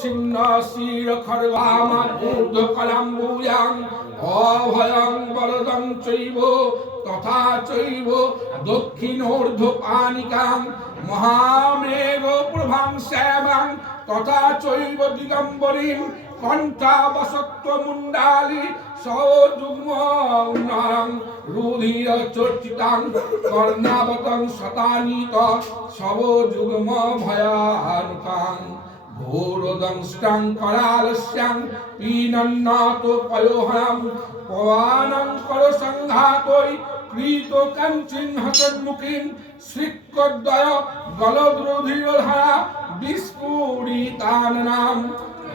ছিন্ন শির খর্বামান ঊর্ধ্ব কলাম্বুয়াং অভয়ং বরদং চৈব, তথা চৈব দক্ষিণোর্ধ্ব পানিকাং মহামেঘ প্রভাং শ্যামাং, তথা চৈব দিগম্বরীং কণ্ঠাবসত্ব মুণ্ডালি সযুগ্ম উন্নয়ং রুধির চর্চিতাং কর্ণাবতং শতানিত, সবযুগ্ম ভয়ানুকাং ঘোরদংষ্টাং করালস্যাং পীনন্নাতো পয়োহরাম পবানং করসংঘাতৈ কৃত কাঞ্চিন হসন্মুখীন শ্রীকদ্বয় গলদ্রোধিরধারা বিস্ফুরিতানাম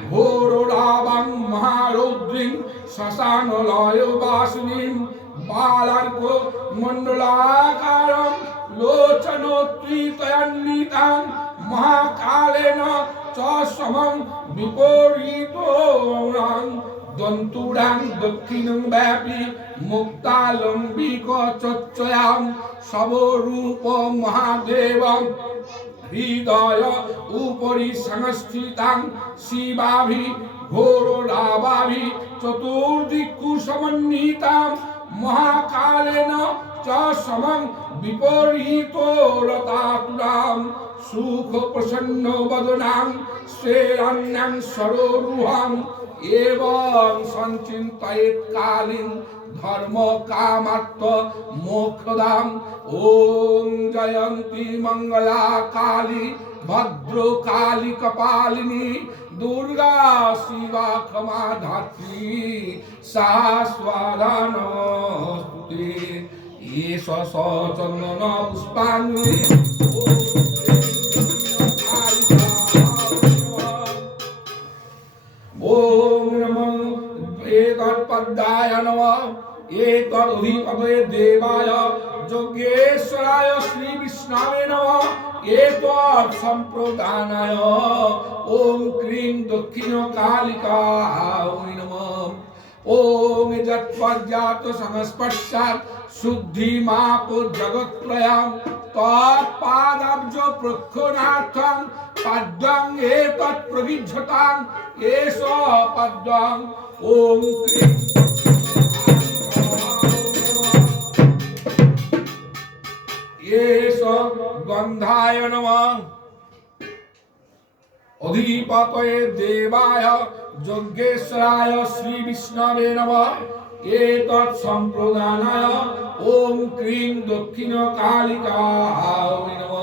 ঘোররাবাং মহারৌদ্রিং শ্মশানলয় বাসিনীম বালার্ক মণ্ডলাকারম লোচনোত্রিতয়ান্বিতাং চ সমং বিপরীত দন্তুরাং দক্ষিণং ব্যাপী মুক্তালম্বিক চচ্চয়াম সবরূপ মহাদেবম হৃদয় উপরি সংস্থিতাং শিবাভি ঘোর রাবাভি চতুর্দিকু সমন্বিতাম মহাকালেন সমং বিপরীত রতাতুরাম সুখ প্রসন্ন বদনাং শ্রেয়ান্যাং সরোরুহাং এবং সঞ্চিন্তয়েত কালীন ধর্ম কামাত্ম মোক্ষদাম। ওম জয়ন্তী মঙ্গলা কালী ভদ্র কালী কপালিনী দুর্গা শিবা ক্ষমা ধাত্রী স্তুতি এস সচন্দন পুষ্পাঞ্জলি ওম নমঃ এতৎপদ্মায় নমঃ এতদধিপদে দেবায় যজ্ঞেশ্বরায় শ্রী বিষ্ণবে নমঃ এতৎ সম্প্রদানায় ওম ॐ यत्त्वज्ञातसंस्पर्शात् शुद्धिमापुर्जगत्प्रयां त्वात्पादाब्जो प्रक्षुणार्थं पाद्यं एतत् प्रविज्झतां एष पाद्यं ॐ एष गन्धाय नमः। अधिपतये देवाय যজ্ঞেশ্বরায় শ্রী বিষ্ণবে নম। এতৎ সম্প্রদানায় ওম ক্রিং দক্ষিণ কালিকায় নম।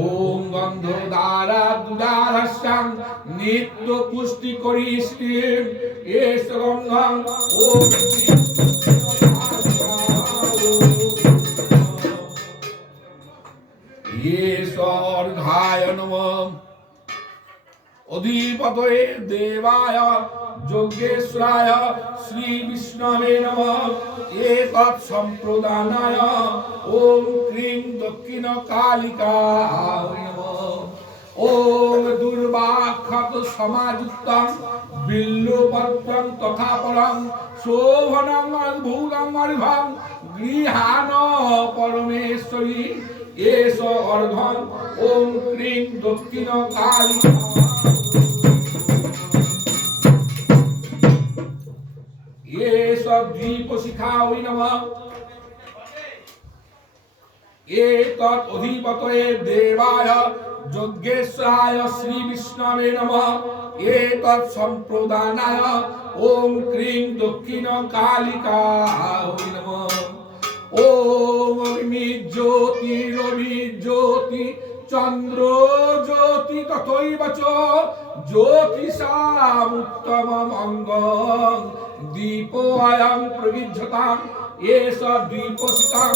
ওম গন্ধদারা দুদারস্যাং নিত্য পুষ্টি করি শ্রী এস গঙ্গং ওম ক্রিং ঈশ্বর্ঘায় নমঃ। অধিপতয়ে দেবায় যজ্ঞেশ্বরায় শ্রী বিষ্ণবে নম। এতৎ সম্প্রদানায় ওম ক্রিং দক্ষিণ কালিকায় নম। ওম দুর্বাক্ষত সমাযুক্তং বিল্লপত্রং তথা পরং শোভনং অদ্ভুতং অর্ঘং গৃহাণ পরমেশ্বরী এস অর্ঘং ওম ক্রিং দক্ষিণ কালিকা এস দ্বীপশিখায় নমঃ। এতৎ অধিপতয়ে দেবায় যজ্ঞেশ্বরায় শ্রী বিষ্ণবে নমঃ। এতৎ সম্প্রদানায় ওম ক্রিং দক্ষিণ কালিকায় নমঃ। ওম চন্দ্র জ্যোতি তথৈব চ জ্যোতিষামুত্তম অঙ্গম দীপ অয়ং প্রবিজ্যতাম এস দীপশিতাম